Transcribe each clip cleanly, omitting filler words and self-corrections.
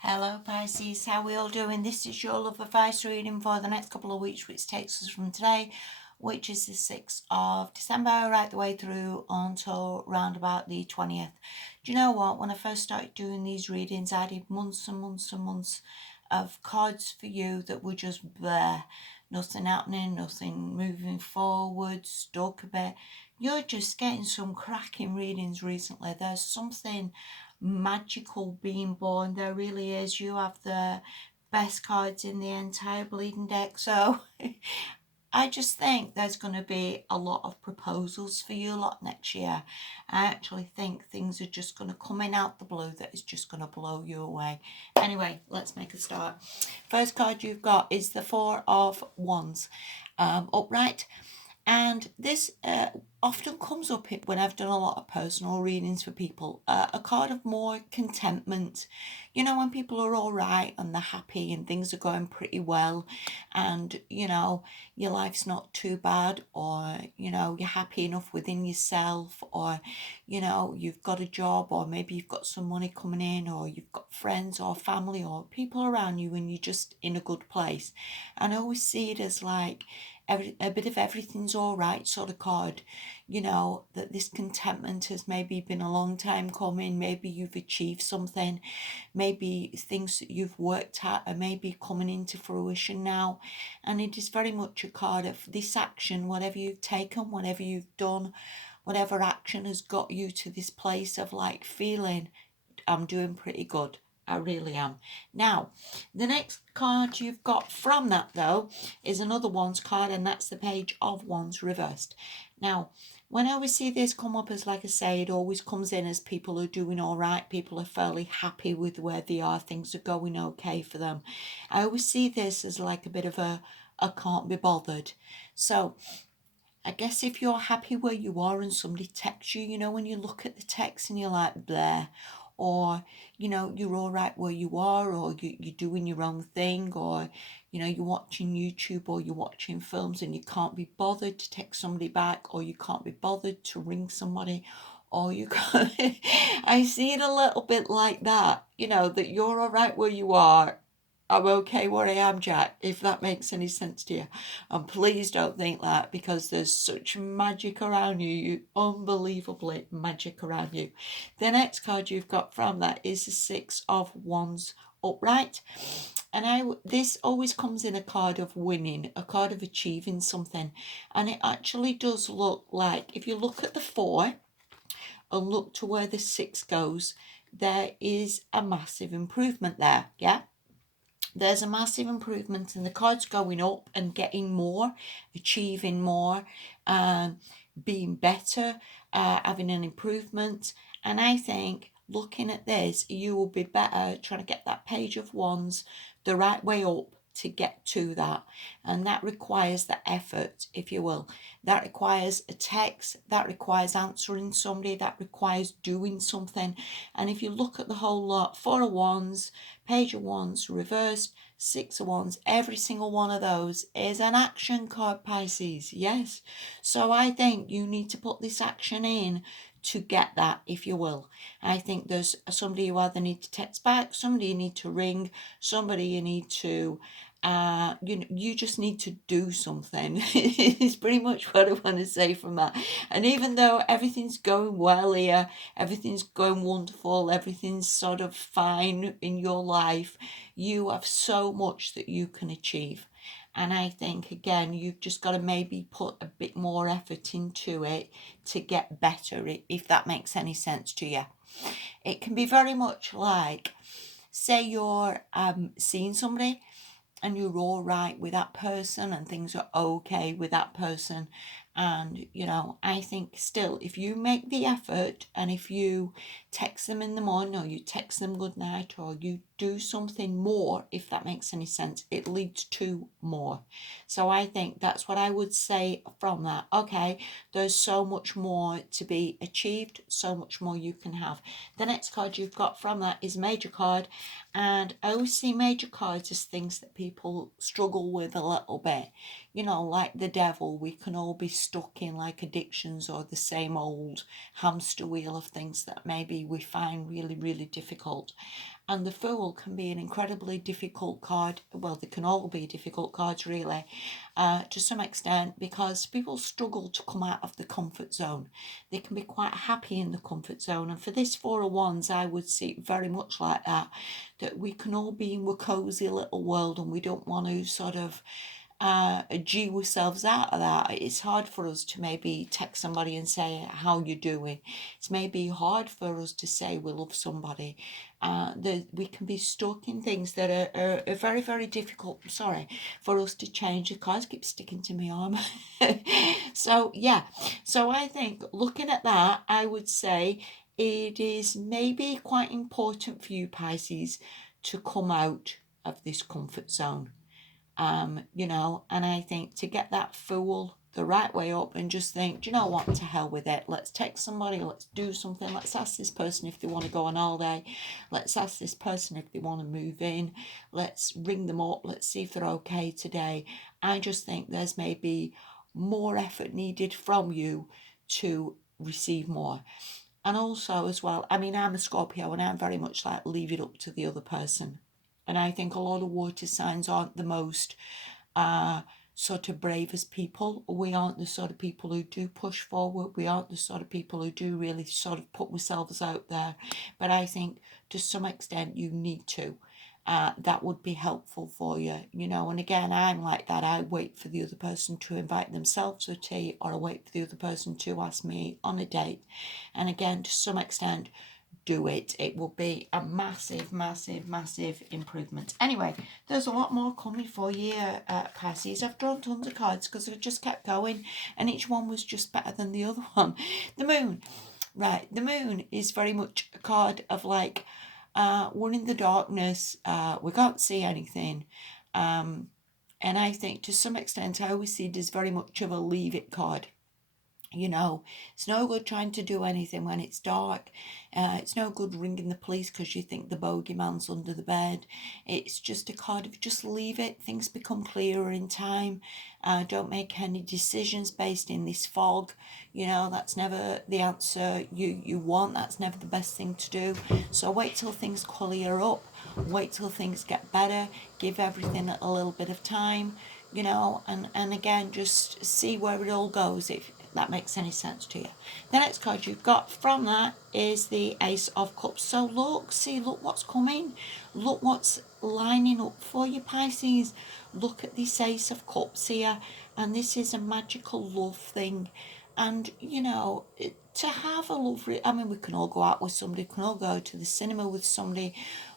Hello Pisces, how are we all doing? This is your love advice reading for the next couple of weeks, which takes us from today, which is the 6th of December, right the way through until round about the 20th. Do you know what? When I first started doing these readings, I did months and months and months of cards for you that were just there. Nothing happening, nothing moving forward, stuck a bit. You're just getting some cracking readings recently. There's something magical being born. There really is. You have the best cards in the entire bleeding deck. So I just think there's going to be a lot of proposals for you lot next year. I actually think things are just going to come in out the blue that is just going to blow you away. Anyway, let's make a start. First card you've got is the Four of Wands, upright. And this often comes up when I've done a lot of personal readings for people, a card of more contentment. You know, when people are all right and they're happy and things are going pretty well and, your life's not too bad, or, you're happy enough within yourself, or, you've got a job, or maybe you've got some money coming in, or you've got friends or family or people around you and you're just in a good place. And I always see it as like, a bit of everything's all right sort of card, that this contentment has maybe been a long time coming. Maybe you've achieved something, maybe things that you've worked at are maybe coming into fruition now. And it is very much a card of this action, whatever you've taken, whatever you've done, whatever action has got you to this place of like feeling I'm doing pretty good. I really am. Now, the next card you've got from that, though, is another Wands card, and that's the Page of Wands reversed. Now, when I always see this come up, as like I say, it always comes in as people are doing all right. People are fairly happy with where they are. Things are going okay for them. I always see this as like a bit of a can't be bothered. So I guess if you're happy where you are and somebody texts you, when you look at the text and you're like, there, or, you're all right where you are, or you're doing your own thing, or, you're watching YouTube or you're watching films and you can't be bothered to text somebody back, or you can't be bothered to ring somebody, or you can't. I see it a little bit like that, that you're all right where you are. I'm okay where I am, Jack, if that makes any sense to you. And please don't think that, because there's such magic around you, unbelievably magic around you. The next card you've got from that is the Six of Wands upright. And this always comes in a card of winning, a card of achieving something. And it actually does look like, if you look at the four and look to where the six goes, there is a massive improvement there, yeah? There's a massive improvement in the cards going up and getting more, achieving more, being better, having an improvement. And I think looking at this, you will be better trying to get that Page of Wands the right way up to get to that. And that requires the effort, if you will. That requires a text, that requires answering somebody, that requires doing something. And if you look at the whole lot, Four of Wands, Page of Wands reversed, Six of Wands, every single one of those is an action card, Pisces. Yes. So I think you need to put this action in to get that, if you will. I think there's somebody you either need to text back, somebody you need to ring, somebody you need to you just need to do something. It's pretty much what I want to say from that. And even though everything's going well here, everything's going wonderful, everything's sort of fine in your life, you have so much that you can achieve. And I think, again, you've just got to maybe put a bit more effort into it to get better, if that makes any sense to you. It can be very much like, say you're seeing somebody and you're all right with that person and things are okay with that person. And, I think still, if you make the effort and if you text them in the morning, or you text them good night, or you do something more, if that makes any sense, it leads to more. So I think that's what I would say from that. Okay, there's so much more to be achieved, so much more you can have. The next card you've got from that is Major card. And I always see major cards as things that people struggle with a little bit. you know, like the devil, we can all be stuck in like addictions or the same old hamster wheel of things that maybe we find really, really difficult. And the Fool can be an incredibly difficult card. Well, they can all be difficult cards, really, to some extent, because people struggle to come out of the comfort zone. They can be quite happy in the comfort zone. And for this Four of Wands, I would see it very much like that, that we can all be in a cozy little world and we don't want to sort of G ourselves out of that. It's hard for us to maybe text somebody and say how you doing. It's maybe hard for us to say we love somebody. We can be stuck in things that are very, very difficult, sorry, for us to change. The cards keep sticking to my arm. So yeah, so I think looking at that, I would say it is maybe quite important for you Pisces to come out of this comfort zone. You know, and I think to get that Fool the right way up and just think, do you know what, to hell with it. Let's text somebody, let's do something. Let's ask this person if they want to go on holiday. Let's ask this person if they want to move in. Let's ring them up. Let's see if they're okay today. I just think there's maybe more effort needed from you to receive more. And also as well, I mean, I'm a Scorpio and I'm very much like leave it up to the other person. And I think a lot of water signs aren't the most uh, sort of bravest people. We aren't the sort of people who do push forward. We aren't the sort of people who do really sort of put ourselves out there. But I think to some extent you need to. That would be helpful for you, you know. And again, I'm like that. I wait for the other person to invite themselves to tea, or I wait for the other person to ask me on a date. And again, to some extent, do it. It will be a massive, massive, massive improvement. Anyway, there's a lot more coming for you, Pisces. I've drawn tons of cards because I just kept going and each one was just better than the other one. The Moon. Right, the Moon is very much a card of like, we're in the darkness, we can't see anything. And I think to some extent I always see it as very much of a leave it card. You know, it's no good trying to do anything when it's dark. It's no good ringing the police because you think the bogeyman's under the bed. It's just a card of just leave it. Things become clearer in time. Don't make any decisions based in this fog. You know, that's never the answer you want. That's never the best thing to do. So wait till things clear up. Wait till things get better. Give everything a little bit of time. You know, and again, just see where it all goes. If that makes any sense to you. The next card you've got from that is the Ace of Cups. So look what's coming. Look what's lining up for you, Pisces. Look at this Ace of Cups here. And this is a magical love thing. And, you know, to have a love, I mean, we can all go out with somebody, we can all go to the cinema with somebody,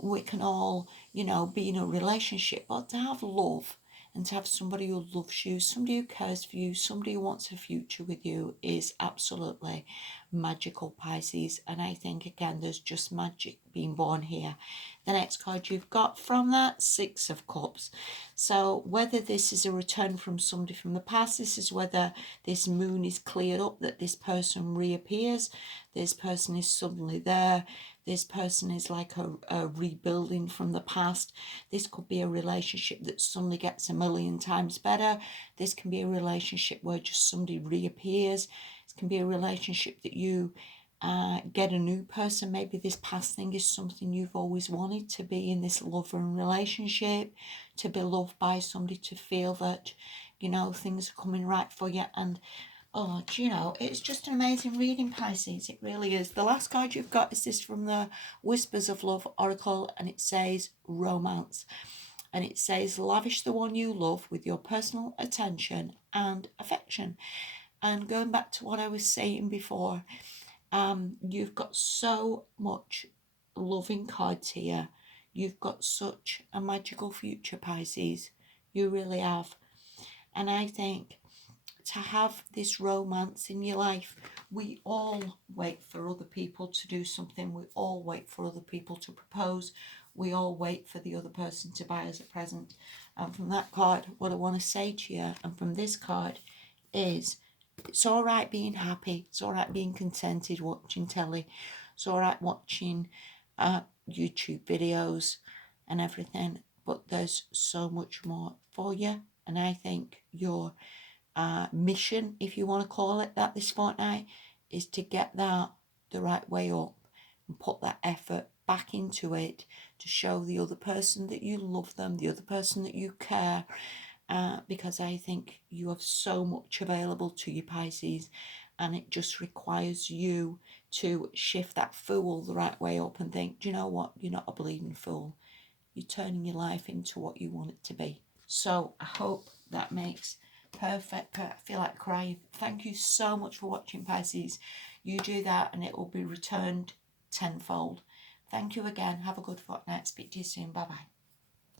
we can all, you know, be in a relationship, but to have love and to have somebody who loves you, somebody who cares for you, somebody who wants a future with you is absolutely magical, Pisces. And I think, again, there's just magic being born here. The next card you've got from that, Six of Cups. So whether this is a return from somebody from the past, this is whether this moon is cleared up, that this person reappears, this person is suddenly there, this person is like a rebuilding from the past. This could be a relationship that suddenly gets a million times better. This can be a relationship where just somebody reappears. It can be a relationship that you get a new person. Maybe this past thing is something you've always wanted, to be in this lover and relationship, to be loved by somebody, to feel that, you know, things are coming right for you. And oh, do you know, it's just an amazing reading, Pisces. It really is. The last card you've got is this from the Whispers of Love Oracle, and it says romance. And it says, lavish the one you love with your personal attention and affection. And going back to what I was saying before, you've got so much loving cards here. You've got such a magical future, Pisces. You really have. And I think to have this romance in your life, we all wait for other people to do something. We all wait for other people to propose. We all wait for the other person to buy us a present. And from that card, what I want to say to you, and from this card, is it's all right being happy. It's all right being contented watching telly. It's all right watching YouTube videos and everything. But there's so much more for you. And I think your mission, if you want to call it that, this fortnight, is to get that the right way up and put that effort back into it to show the other person that you love them, the other person that you care, because I think you have so much available to you, Pisces, and it just requires you to shift that fool the right way up and think, do you know what, you're not a bleeding fool. You're turning your life into what you want it to be. So I hope that makes perfect. I feel like crying. Thank you so much for watching, Pisces. You do that and it will be returned tenfold. Thank you again. Have a good fortnight. Speak to you soon. Bye bye.